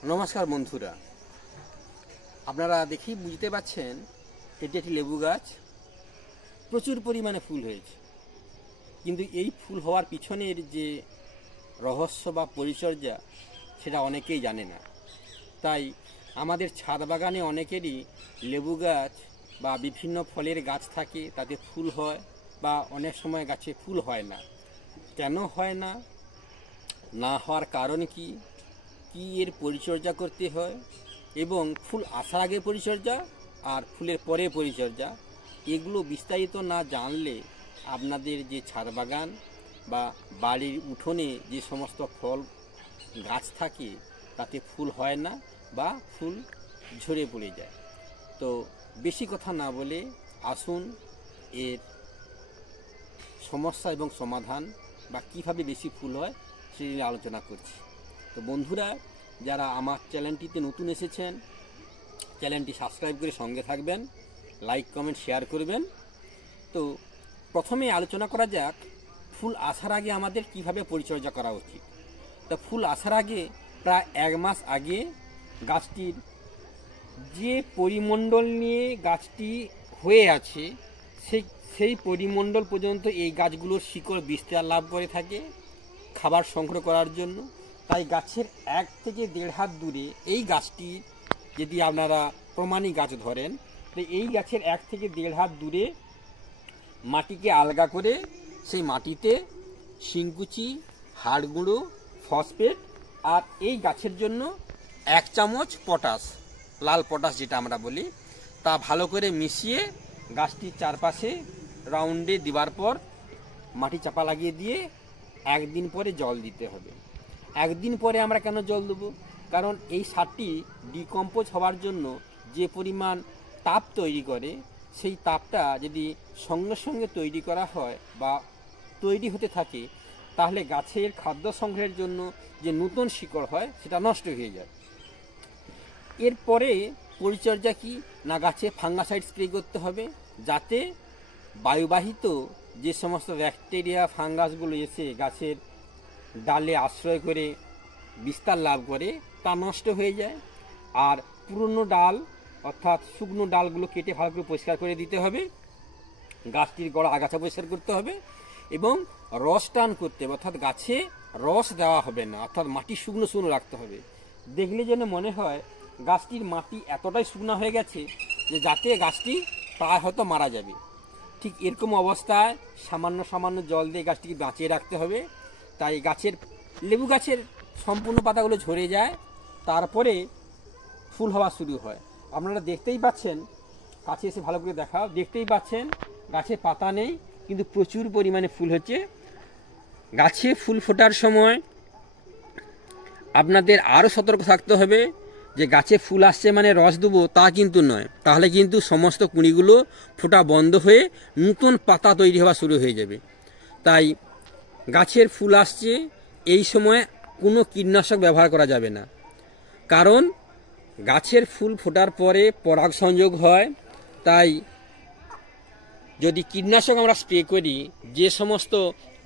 नमस्कार बंधुरा आपनारा देखी बुझते पाচ্ছেন এটি একটি লেবু গাছ প্রচুর পরিমাণে ফুল হয়েছে কিন্তু এই ফুল হওয়ার পিছনের যে রহস্য বা পরিচর্যা সেটা অনেকেই জানে না। তাই আমাদের ছাদ বাগানে অনেকেরই লেবু গাছ বা বিভিন্ন ফলের গাছ থাকে, তাতে ফুল হয় বা অনেক সময় গাছে ফুল হয় না। কেন হয় না, না হওয়ার কারণ কি কি এর পরিচর্যা করতে হয় এবং ফুল আসার আগে পরিচর্যা আর ফুলের পরে পরিচর্যা, এগুলো বিস্তারিত না জানলে আপনাদের যে ছাদ বাগান বা বাড়ির উঠোনে যে সমস্ত ফল গাছ থাকে তাতে ফুল হয় না বা ফুল ঝরে পড়ে যায়। তো বেশি কথা না বলে আসুন এর সমস্যা এবং সমাধান বা কীভাবে বেশি ফুল হয় সেই নিয়ে আলোচনা করছি। তো বন্ধুরা, যারা আমার চ্যানেলটিতে নতুন এসেছেন চ্যানেলটি সাবস্ক্রাইব করে সঙ্গে থাকবেন, লাইক কমেন্ট শেয়ার করবেন। তো প্রথমে আলোচনা করা যাক ফুল আসার আগে আমাদের কিভাবে পরিচর্যা করা উচিত। তা ফুল আসার আগে প্রায় 1 মাস আগে গাছটির যে পরিমণ্ডল নিয়ে গাছটি হয়ে আছে সেই পরিমণ্ডল পর্যন্ত এই গাছগুলোর শিকড় বিস্তার লাভ করে থাকে খাবার সংগ্রহ করার জন্য। তাই গাছের 1 থেকে 1.5 হাত দূরে এই গাছটি যদি আপনারা প্রমাণী গাছ ধরেন, তো এই গাছের 1 থেকে 1.5 হাত দূরে মাটিকে আলগা করে সেই মাটিতে শিংকুচি, হাড় গুঁড়ো, ফসফেট আর এই গাছের জন্য 1 চামচ পটাশ, লাল পটাশ যেটা আমরা বলি, তা ভালো করে মিশিয়ে গাছটির চারপাশে রাউন্ডে দেওয়ার পর মাটি চাপা লাগিয়ে দিয়ে 1 দিন পরে জল দিতে হবে। 1 দিন পরে আমরা কেন জল দেবো? কারণ এই সারটি ডিকম্পোজ হওয়ার জন্য যে পরিমাণ তাপ তৈরি করে, সেই তাপটা যদি সঙ্গে সঙ্গে তৈরি করা হয় বা তৈরি হতে থাকে, তাহলে গাছের খাদ্য সংগ্রহের জন্য যে নতুন শিকড় হয় সেটা নষ্ট হয়ে যায়। এরপরে পরিচর্যা কি না, গাছে ফাঙ্গাসাইড স্প্রে করতে হবে যাতে বায়ুবাহিত যে সমস্ত ব্যাকটেরিয়া ফাঙ্গাসগুলো এসে গাছের ডালে আশ্রয় করে বিস্তার লাভ করে তা নষ্ট হয়ে যায়। আর পুরনো ডাল অর্থাৎ শুকনো ডালগুলো কেটে ভালো করে পরিষ্কার করে দিতে হবে, গাছটির গোড়া আগাছা পরিষ্কার করতে হবে এবং রস টান করতে হবে, অর্থাৎ গাছে রস দেওয়া হবে না, অর্থাৎ মাটি শুকনো শুকনো রাখতে হবে। দেখলে যেন মনে হয় গাছটির মাটি এতটাই শুকনো হয়ে গেছে যে যাতে গাছটি প্রায় হয়তো মারা যাবে। ঠিক এরকম অবস্থায় সামান্য সামান্য জল দিয়ে গাছটিকে বাঁচিয়ে রাখতে হবে। তাই লেবু গাছের সম্পূর্ণ পাতাগুলো ঝরে যায়, তারপরে ফুল হওয়া শুরু হয়। আপনারা দেখতেই পাচ্ছেন, কাছে এসে ভালো করে দেখাও, দেখতেই পাচ্ছেন গাছে পাতা নেই কিন্তু প্রচুর পরিমাণে ফুল হচ্ছে। গাছে ফুল ফোটার সময় আপনাদের আরও সতর্ক থাকতে হবে যে গাছে ফুল আসছে মানে রস দেবো তা কিন্তু নয়, তাহলে কিন্তু সমস্ত কুঁড়িগুলো ফোটা বন্ধ হয়ে নতুন পাতা তৈরি হওয়া শুরু হয়ে যাবে। তাই গাছের ফুল আসছে এই সময় কোনো কীটনাশক ব্যবহার করা যাবে না, কারণ গাছের ফুল ফোটার পরে পরাগ সংযোগ হয়। তাই যদি কীটনাশক আমরা স্প্রে করি, যে সমস্ত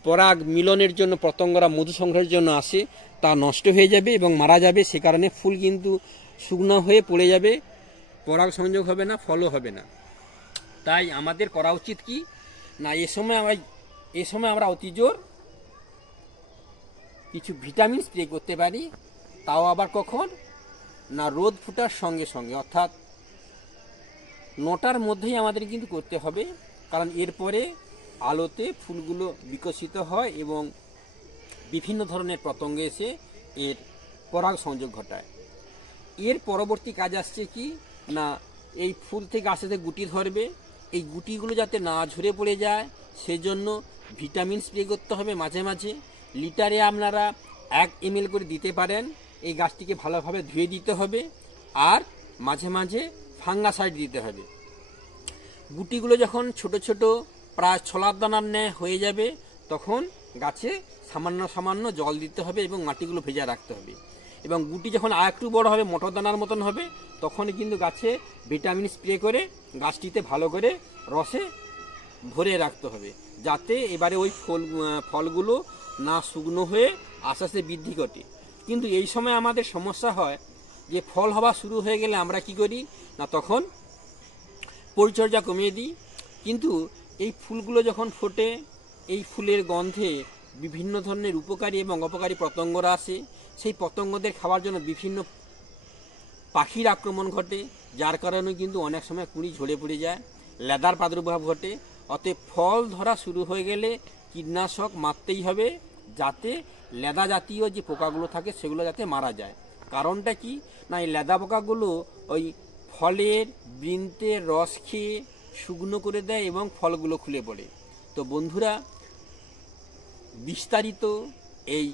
পরাগ মিলনের জন্য পতঙ্গরা মধু সংগ্রহের জন্য আসে তা নষ্ট হয়ে যাবে এবং মারা যাবে। সে কারণে ফুল কিন্তু শুকনো হয়ে পড়ে যাবে, পরাগ সংযোগ হবে না, ফলও হবে না। তাই আমাদের করা উচিত কি না, এ সময় আমরা অতিজোর কিছু ভিটামিন স্প্রে করতে পারি। তাও আবার কখন না, রোদ ফোটার সঙ্গে সঙ্গে, অর্থাৎ 9টার মধ্যেই আমাদের কিন্তু করতে হবে, কারণ এরপরে আলোতে ফুলগুলো বিকশিত হয় এবং বিভিন্ন ধরনের পতঙ্গ এসে এর পরাগ সংযোগ ঘটায়। এর পরবর্তী কাজ আসছে কি না, এই ফুল থেকে আস্তে আস্তে গুটি ধরবে, এই গুটিগুলো যাতে না ঝরে পড়ে যায় সেজন্য ভিটামিন স্প্রে করতে হবে মাঝে মাঝে। লিটারে আপনারা 1 ml করে দিতে পারেন। এই গাছটিকে ভালোভাবে ধুয়ে দিতে হবে আর মাঝে মাঝে ফাঙ্গাসাইড দিতে হবে। গুটিগুলো যখন ছোট ছোট প্রায় ছোলার দানার ন্যায় হয়ে যাবে তখন গাছে সামান্য সামান্য জল দিতে হবে এবং মাটিগুলো ভেজা রাখতে হবে। এবং গুটি যখন আর একটু বড় হবে, মটর দানার মতন হবে, তখন কিন্তু গাছে ভিটামিন স্প্রে করে গাছটিতে ভালো করে রসে ভরে রাখতে হবে, যাতে এবারে ওই ফলগুলো না শুকনো হয়ে আস্তে আস্তে বৃদ্ধি ঘটে। কিন্তু এই সময় আমাদের সমস্যা হয় যে ফল হওয়া শুরু হয়ে গেলে আমরা কি করি না, তখন পরিচর্যা কমিয়ে দিই। কিন্তু এই ফুলগুলো যখন ফোটে, এই ফুলের গন্ধে বিভিন্ন ধরনের উপকারী এবং অপকারী পতঙ্গরা আসে। সেই পতঙ্গদের খাওয়ার জন্য বিভিন্ন পাখির আক্রমণ ঘটে, যার কারণে কিন্তু অনেক সময় কুঁড়ি ঝরে পড়ে যায়, লেদার প্রাদুর্ভাব ঘটে। অতএব ফল ধরা শুরু হয়ে গেলে কীটনাশক মারতেই হবে, যাতে লেদা জাতীয় যে পোকাগুলো থাকে সেগুলো যাতে মারা যায়। কারণটা কি না, এই লেদা পোকাগুলো ওই ফলের বৃন্তের রস খেয়ে শুকনো করে দেয় এবং ফলগুলো খুলে পড়ে। তো বন্ধুরা, বিস্তারিত এই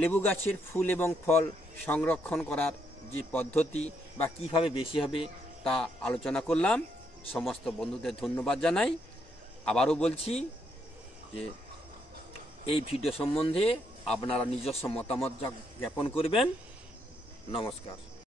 লেবু গাছের ফুল এবং ফল সংরক্ষণ করার যে পদ্ধতি বা কিভাবে বেশি হবে তা আলোচনা করলাম। সমস্ত বন্ধুদের ধন্যবাদ জানাই। আবারও বলছি যে এই ভিডিও সম্বন্ধে আপনারা নিজস্ব মতামত জ্ঞাপন করবেন। নমস্কার।